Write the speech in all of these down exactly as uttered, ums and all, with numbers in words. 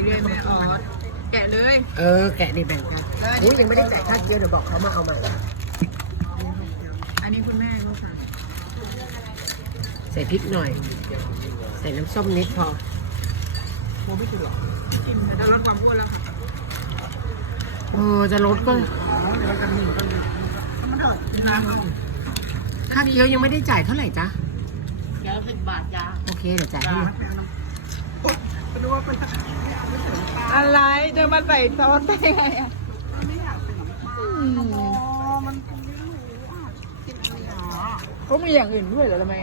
เลยแม่ออสแกะเลยเออแกะนี่แบ่งกันนี่ยังไม่ได้จ่ายค่าเกี๊ยวเดี๋ยวบอกเขามาเอาใหม่อันนี้คุณแม่ลูกค่ะใส่พริกหน่อยใส่น้ำส้มนิดพอโมไม่ถูกหรอกกินแต่ลดความอ้วนแล้วค่ะเออจะลดก็เดี๋ยวกันหนึ่งกันมันถอดน้ำเอาค่าเกี๊ยวยังไม่ได้จ่ายเท่าไหร่จ๊ะเกี๊ยวสิบบาทจ้าโอเคเดี๋ยวจ่ายให้อะไรเธอมาใส่ซอสได้ไงอ่ะเขามีอย่างอื่นด้วยเหรอทำไม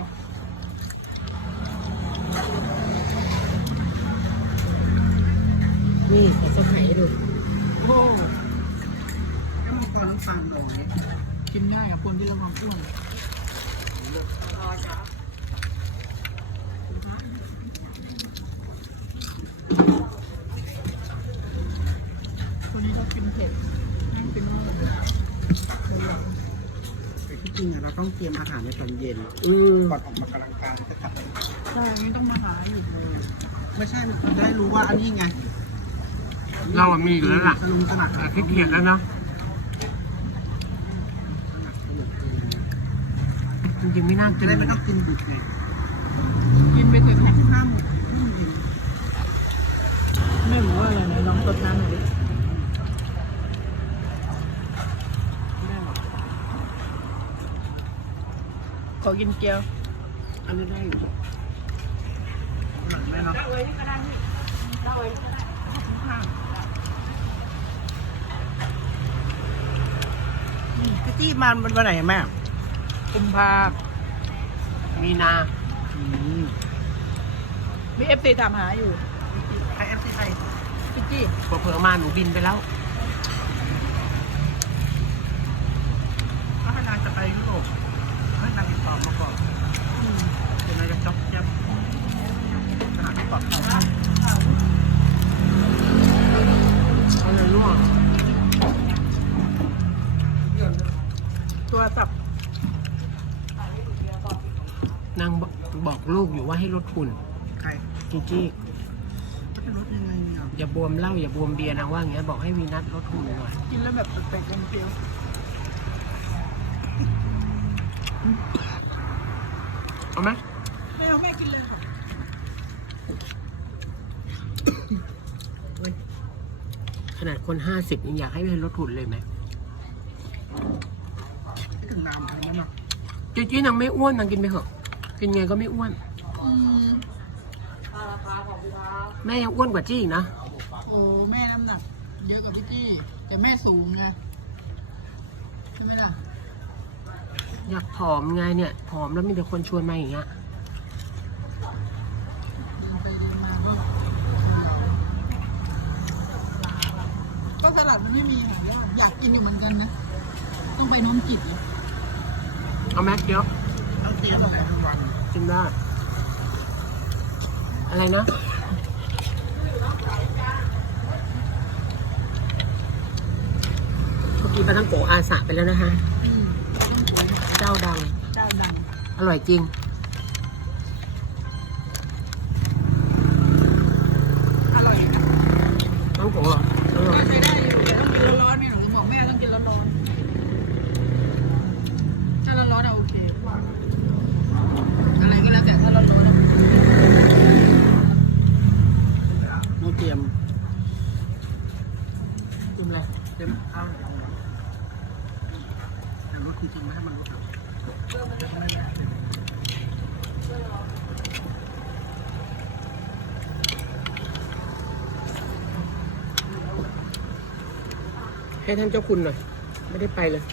นี่ใส่ส้มไข่ให้ดูโอ้ให้มันตัวน้ำตาลลงกินง่ายกับคนที่ระวังอ้วนคนนี้ก็กินเผ็ดนั่งกินมากแต่ที่จริงเราต้องเตรียมอาหารในตอนเย็นก่อนออกมากำลังกายจะกลับใช่ไม่ต้องมาหาอยู่เลยไม่ใช่เราจะได้รู้ว่าอันนี้ไงเราอะมีอยู่แล้วล่ะลุงถนัดแต่ขี้เกียจแล้วเนาะจริงๆไม่น่ากิจะนได้ไม่ต้องกินบุกไงกินไปถึงห้ามไม่รู้ว่าอะไรนะน้องตดน้ำหน่อยดิขอกินเกี๊ยวอันนี้ได้อยู่หลังแม่เนาะพี่จี้มาวันไหนแม่กุมภามีนามีเอฟซีถามหาอยู่ใครเอฟซีใครพี่จี้เผลอๆมาหนูบินไปแล้วก็ให้นางจะไปยุโรปให้นางติดต่อมาก่อนเดี๋ยวนางจะจ็อบแจ๊บหาที่ปลอดภัยอะไรรู้มั้งตัวสับนางบอกลูกอยู่ว่าให้ลดหุ่นใครจีจี้ก็จะลดยังไงเนี่ยอย่าบวมเหล้าอย่าบวมเบียร์นางว่าอย่างเงี้ยบอกให้วีนัทลดหุ่นหน่อยกินแล้วแบบแปลกๆเปรี้ยวเอาไหมไม่เอาแม่กินเลยค่ะขนาดคนห้าสิบยังอยากให้ลดหุ่นเลยไหมไม่ถึงน้ำอะไรนั่นหรอกจีจี้นางไม่อ้วนนางกินไปเถอะกินไงก็ไม่อ้วนแม่ยังอ้วนกว่าจี้อีกนะโอ้แม่น้ำหนักเยอะกว่าพี่จี้แต่แม่สูงไงใช่ไหมล่ะอยากผอมไงเนี่ยผอมแล้วมีแต่คนชวนมาอย่างเงี้ยเดินไปเดินมาก็ก็สลัดมันไม่มีค่ะอยากกินอยู่เหมือนกันนะต้องไปน้มจิตเลยเอาแม็กเยอะต้องเตรียมอะไรทุกวันกินได้อะไรนะเมื่อกี้ปลาท่องโกอาสาไปแล้วนะคะเจ้าดังเจ้าดังอร่อยจริงอร่อยท่องโกอร่อยไม่ได้อยู่ต้องกินร้อนๆแม่หนูบอกแม่ต้องกินร้อนๆถ้าร้อนๆอะโอเคอะไรก็แล้วแต่ถ้าร้อนๆเราเตรียมเตรียมอะไรเตรียมข้าวแต่รถจริงๆไม่ให้มันรถให้ท่านเจ้าคุณหน่อยไม่ได้ไปเลย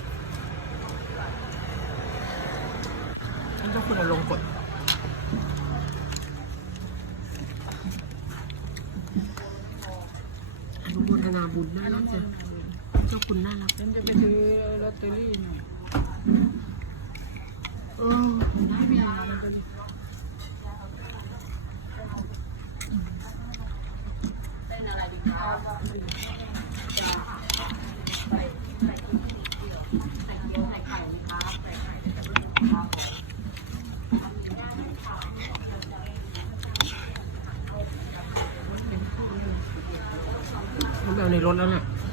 ท่านเจ้าคุณเอาลงกดอนุโมทนาบุญน่ารักจังเจ้าคุณน่ารักฉันจะไปซื้อลอตเตอรี่หน่อยเออไม่มีอะไรกันเลยเป็นอะไรดีครับต้องไปเอาในรถแล้วน่ะ